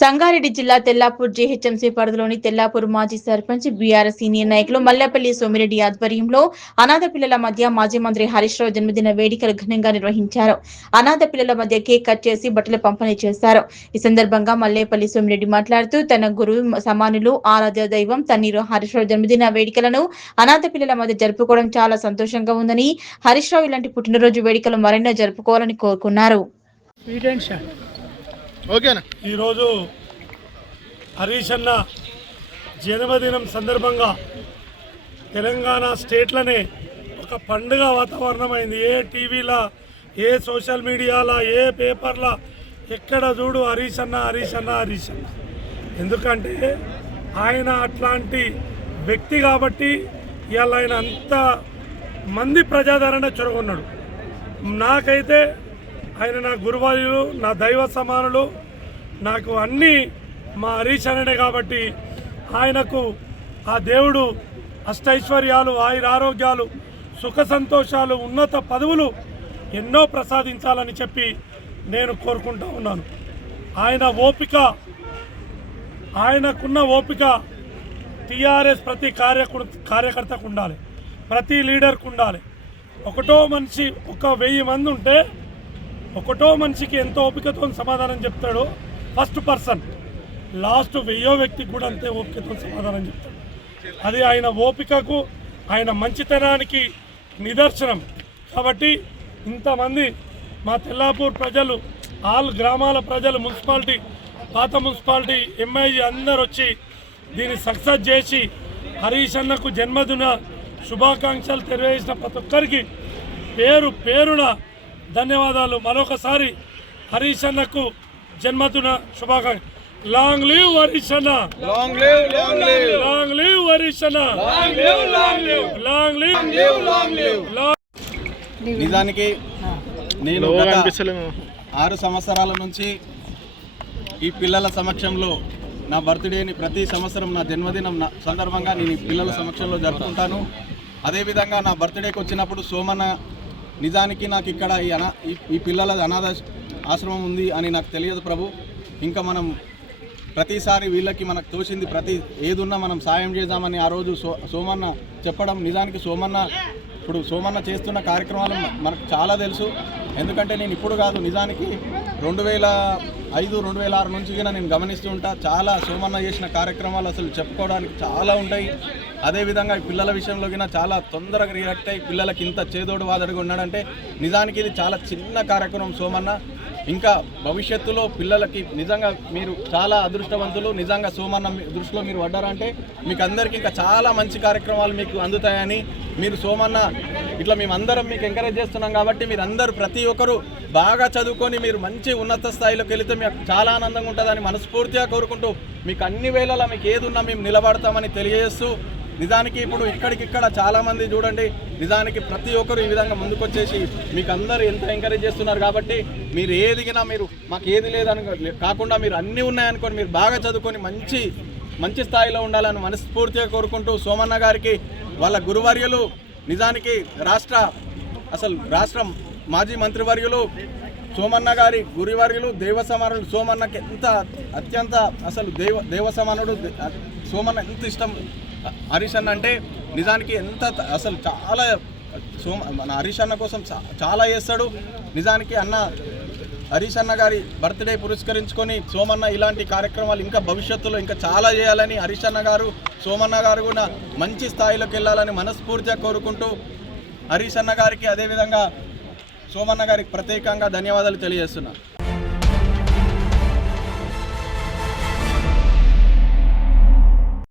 సంగారెడ్డి జిల్లా తెల్లాపూర్ జీహెచ్ఎంసీ పరిధిలోని తెల్లాపూర్ మాజీ సర్పంచ్ బీఆర్ఎస్ సీనియర్ నాయకులు మల్లేపల్లి సోమిరెడ్డి ఆధ్వర్యంలో అనాథ పిల్లల మధ్య మాజీ మంత్రి హరీష్ రావు జన్మదిన వేడుకలు ఘనంగా నిర్వహించారు. అనాథ పిల్లల మధ్య కేక్ కట్ చేసి బట్టలు పంపిణీ చేశారు. ఈ సందర్భంగా మల్లేపల్లి సోమిరెడ్డి మాట్లాడుతూ తన గురువు సమానులు ఆరాధ్య దైవం తన్నీరు హరీష్ రావు జన్మదిన వేడుకలను అనాథ పిల్లల మధ్య జరుపుకోవడం చాలా సంతోషంగా ఉందని, హరీష్ రావు ఇలాంటి పుట్టినరోజు వేడుకలు మరెన్నో జరుపుకోవాలని కోరుకున్నారు. ఈరోజు హరీష్ అన్న జన్మదినం సందర్భంగా తెలంగాణ స్టేట్లోనే ఒక పండుగ వాతావరణం అయింది. ఏ టీవీలో, ఏ సోషల్ మీడియాలో, ఏ పేపర్లో ఎక్కడ చూడు హరీష్ అన్న హరీష్ అన్న హరీష్ అన్న. ఎందుకంటే ఆయన అట్లాంటి వ్యక్తి కాబట్టి ఇవాళ ఆయన అంత మంది ప్రజాదరణ చొరగొన్నాడు. నాకైతే ఆయన నా గురువార్యులు, నా దైవ సమానులు, నాకు అన్నీ మా హరీష్ అన్ననే కాబట్టి ఆయనకు ఆ దేవుడు అష్టైశ్వర్యాలు, ఆయురారోగ్యాలు, సుఖ సంతోషాలు, ఉన్నత పదవులు ఎన్నో ప్రసాదించాలని చెప్పి నేను కోరుకుంటూ ఉన్నాను. ఆయనకున్న ఓపిక టీఆర్ఎస్ ప్రతి కార్యకర్తకు ఉండాలి, ప్రతి లీడర్కు ఉండాలి. ఒకటో మనిషి 1000 మంది ఉంటే ఒకటో మనిషికి ఎంతో ఓపికతో సమాధానం చెప్తాడో ఫస్ట్ పర్సన్, లాస్ట్ 1000వ వ్యక్తికి కూడా అంతే ఓపికతో సమాధానం చెప్తాడు. అది ఆయన ఓపికకు, ఆయన మంచితనానికి నిదర్శనం. కాబట్టి ఇంతమంది మా తెల్లాపూర్ ప్రజలు, ఆల్ గ్రామాల ప్రజలు, మున్సిపాలిటీ, పాత మున్సిపాలిటీ, ఎంఐజీ అందరు వచ్చి దీన్ని సక్సెస్ చేసి హరీష్ అన్నకు జన్మదిన శుభాకాంక్షలు తెలియజేసిన ప్రతి ఒక్కరికి పేరు పేరున ధన్యవాదాలు. మరొకసారి హరీష్ అన్నకు జన్మదిన శుభాకాంక్షలు. లాంగ్ లివ్ హరీష్ అన్న, లాంగ్ లివ్ హరీష్ అన్న, లాంగ్ లివ్. నిజానికి నేను 6 సంవత్సరాల నుంచి ఈ పిల్లల సమక్షంలో నా బర్త్డేని ప్రతి సంవత్సరం నా జన్మదినం సందర్భంగా నేను ఈ పిల్లల సమక్షంలో జరుపుకుంటాను. అదేవిధంగా నా బర్త్డేకి వచ్చినప్పుడు సోమన్న, నిజానికి నాకు ఇక్కడ ఈ పిల్లల అనాథ ఆశ్రమం ఉంది అని నాకు తెలియదు ప్రభు. ఇంకా మనం ప్రతిసారి వీళ్ళకి మనకు తోచింది ఏదున్నా మనం సాయం చేద్దామని ఆ రోజు సోమన్న చెప్పడం. నిజానికి ఇప్పుడు సోమన్న చేస్తున్న కార్యక్రమాలు మనకు చాలా తెలుసు. ఎందుకంటే నేను ఇప్పుడు కాదు, నిజానికి 2005, 2006 నుంచి కూడా నేను గమనిస్తూ ఉంటా. చాలా సోమన్న చేసిన కార్యక్రమాలు అసలు చెప్పుకోవడానికి చాలా ఉంటాయి. అదేవిధంగా ఈ పిల్లల విషయంలో కూడా చాలా తొందరగా రియాక్ట్ అయ్యి పిల్లలకి ఇంత చేదోడు వాదడుగా ఉన్నాడంటే నిజానికి ఇది చాలా చిన్న కార్యక్రమం సోమన్న. ఇంకా భవిష్యత్తులో పిల్లలకి నిజంగా మీరు చాలా అదృష్టవంతులు. నిజంగా సోమన్న దృష్టిలో మీరు పడ్డారంటే మీకు అందరికీ ఇంకా చాలా మంచి కార్యక్రమాలు మీకు అందుతాయని, మీరు సోమన్న ఇట్లా మేమందరం మీకు ఎంకరేజ్ చేస్తున్నాం కాబట్టి మీరు అందరూ ప్రతి ఒక్కరు బాగా చదువుకొని మీరు మంచి ఉన్నత స్థాయిలోకి వెళితే మీకు చాలా ఆనందంగా ఉంటుందని మనస్ఫూర్తిగా కోరుకుంటూ మీకు అన్ని వేళలా మీకు ఏదున్నా మేము నిలబడతామని తెలియజేస్తూ, నిజానికి ఇప్పుడు ఇక్కడికిక్కడ చాలామంది చూడండి, నిజానికి ప్రతి ఒక్కరు ఈ విధంగా ముందుకొచ్చేసి మీకు అందరూ ఎంత ఎంకరేజ్ చేస్తున్నారు కాబట్టి మీరు ఏదిగినా మీరు మాకు ఏది లేదని కాకుండా మీరు అన్నీ ఉన్నాయనుకొని మీరు బాగా చదువుకొని మంచి స్థాయిలో ఉండాలని మనస్ఫూర్తిగా కోరుకుంటూ, సోమన్న గారికి వాళ్ళ గురువర్యులు, నిజానికి రాష్ట్ర మాజీ మంత్రివర్యులు సోమన్న గారి గురువర్యులు, దేవసమానుడు సోమన్నకి అత్యంత అసలు దేవసమానుడు. సోమన్న ఎంత ఇష్టం హరీష్ అన్న అంటే, నిజానికి అసలు చాలా మన హరీష్ అన్న కోసం చాలా చేస్తాడు. నిజానికి హరీష్ అన్న గారి బర్త్డే పురస్కరించుకొని సోమన్న ఇలాంటి కార్యక్రమాలు ఇంకా భవిష్యత్తులో ఇంకా చాలా చేయాలని, హరీష్ అన్న గారు, సోమన్న గారు కూడా మంచి స్థాయిలోకి వెళ్ళాలని మనస్ఫూర్తిగా కోరుకుంటూ, హరీష్ అన్న గారికి అదేవిధంగా సోమన్న గారికి ప్రత్యేకంగా ధన్యవాదాలు తెలియజేస్తున్నా.